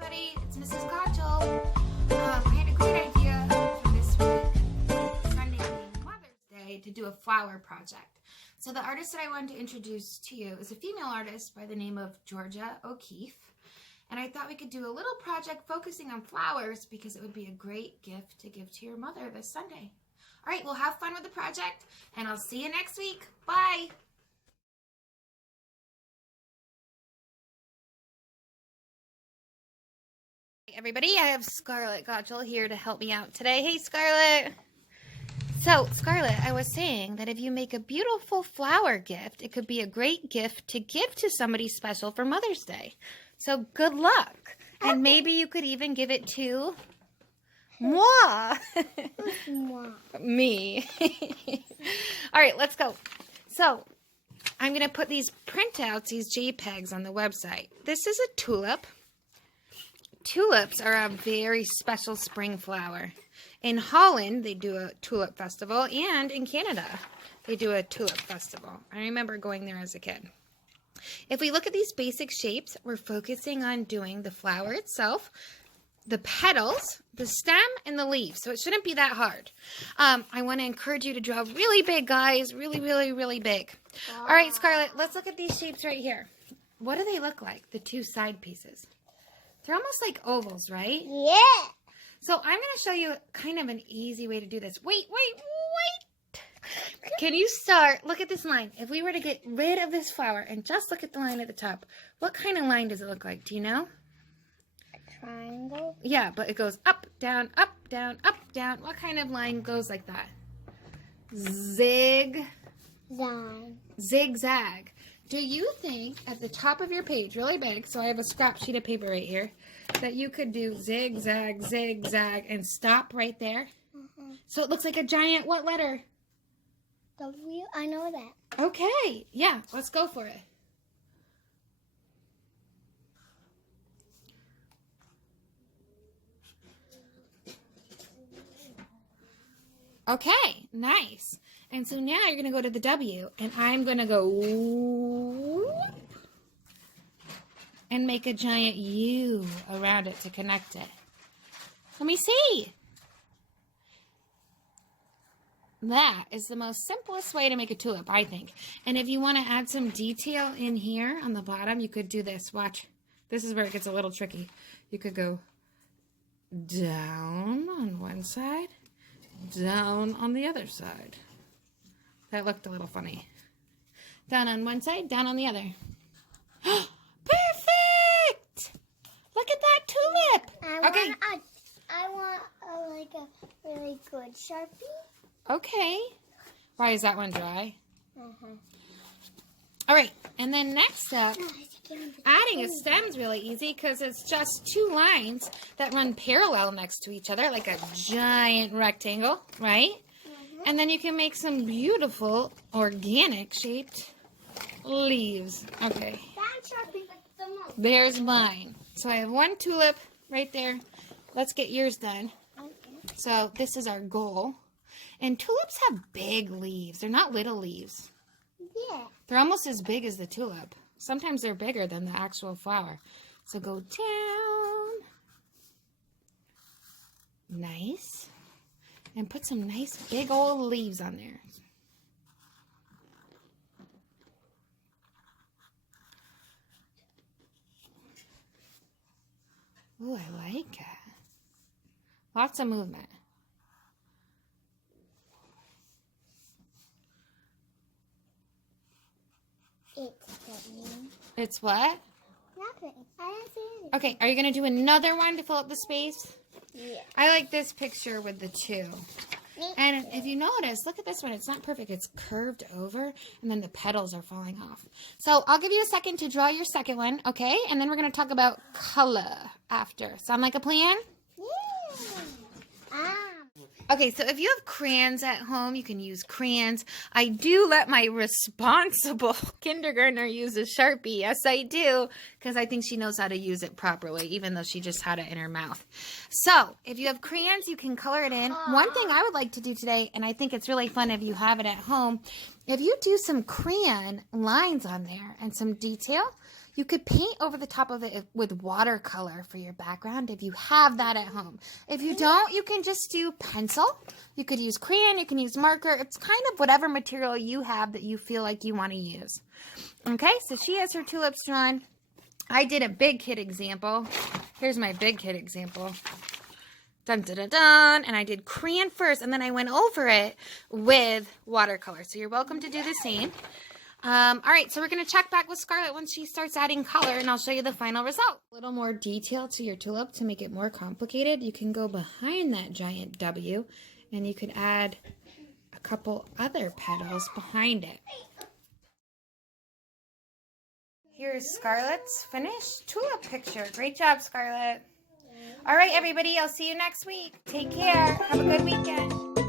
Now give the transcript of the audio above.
everybody, it's Mrs. Kajal. I had a great idea for this week, Sunday being Mother's Day, to do a flower project. So the artist that I wanted to introduce to you is a female artist by the name of Georgia O'Keeffe. And I thought we could do a little project focusing on flowers because it would be a great gift to give to your mother this Sunday. All right, well, have fun with the project, and I'll see you next week. Bye. Hey everybody, I have Scarlett Gotchel here to help me out today. Hey, Scarlett. So, Scarlett, I was saying that if you make a beautiful flower gift, it could be a great gift to give to somebody special for Mother's Day. So, good luck. And maybe you could even give it to moi. Me. All right, let's go. So, I'm going to put these printouts, these JPEGs on the website. This is a tulip. Tulips are a very special spring flower. In Holland, they do a tulip festival, and in Canada, they do a tulip festival. I remember going there as a kid. If we look at these basic shapes, we're focusing on doing the flower itself, the petals, the stem, and the leaves. So it shouldn't be that hard. I want to encourage you to draw really big, guys. Really, really, really big. All right, Scarlett, let's look at these shapes right here. What do they look like, the two side pieces? They're almost like ovals, right? Yeah. So I'm going to show you kind of an easy way to do this. Wait. Can you start? Look at this line. If we were to get rid of this flower and just look at the line at the top, what kind of line does it look like? Do you know? A triangle? Yeah, but it goes up, down, up, down, up, down. What kind of line goes like that? Zigzag. Do you think at the top of your page, really big, so I have a scrap sheet of paper right here, that you could do zigzag, zigzag, and stop right there? So it looks like a giant, what letter? W, I know that. Okay, yeah, let's go for it. Okay, nice. And so now you're going to go to the W, and I'm going to go whoop, and make a giant U around it to connect it. Let me see. That is the most simplest way to make a tulip, I think. And if you want to add some detail in here on the bottom, you could do this. Watch. This is where it gets a little tricky. You could go down on one side, down on the other side. That looked a little funny. Down on one side, down on the other. Perfect! Look at that tulip. I want like a really good Sharpie. Okay. Why is that one dry? All right, and then next up, adding a stem's really easy because it's just two lines that run parallel next to each other like a giant rectangle, right? And then you can make some beautiful organic shaped leaves. Okay. There's mine. So I have one tulip right there. Let's get yours done. So this is our goal. And tulips have big leaves. They're not little leaves. Yeah. They're almost as big as the tulip. Sometimes they're bigger than the actual flower. So go down. Nice. And put some nice big old leaves on there. Ooh, I like it. Lots of movement. It's what? Nothing. I didn't see anything. Okay, are you going to do another one to fill up the space? Yeah. I like this picture with the two. And if you notice, look at this one. It's not perfect. It's curved over, and then the petals are falling off. So I'll give you a second to draw your second one, okay? And then we're going to talk about color after. Sound like a plan? Yeah. Okay, so if you have crayons at home, you can use crayons. I do let my responsible kindergartner use a Sharpie. Yes, I do, because I think she knows how to use it properly, even though she just had it in her mouth. So if you have crayons, you can color it in. One thing I would like to do today, and I think it's really fun if you have it at home, if you do some crayon lines on there and some detail, You could paint over the top of it with watercolor for your background if you have that at home. If you don't, you can just do pencil. You could use crayon, you can use marker. It's kind of whatever material you have that you feel like you want to use. Okay, so she has her tulips drawn. I did a big kid example. Here's my big kid example. Dun, dun, dun, dun. And I did crayon first, and then I went over it with watercolor. So you're welcome to do the same. All right, so we're going to check back with Scarlett once she starts adding color, and I'll show you the final result. A little more detail to your tulip to make it more complicated. You can go behind that giant W, and you could add a couple other petals behind it. Here's Scarlett's finished tulip picture. Great job, Scarlett. All right, everybody, I'll see you next week. Take care. Have a good weekend.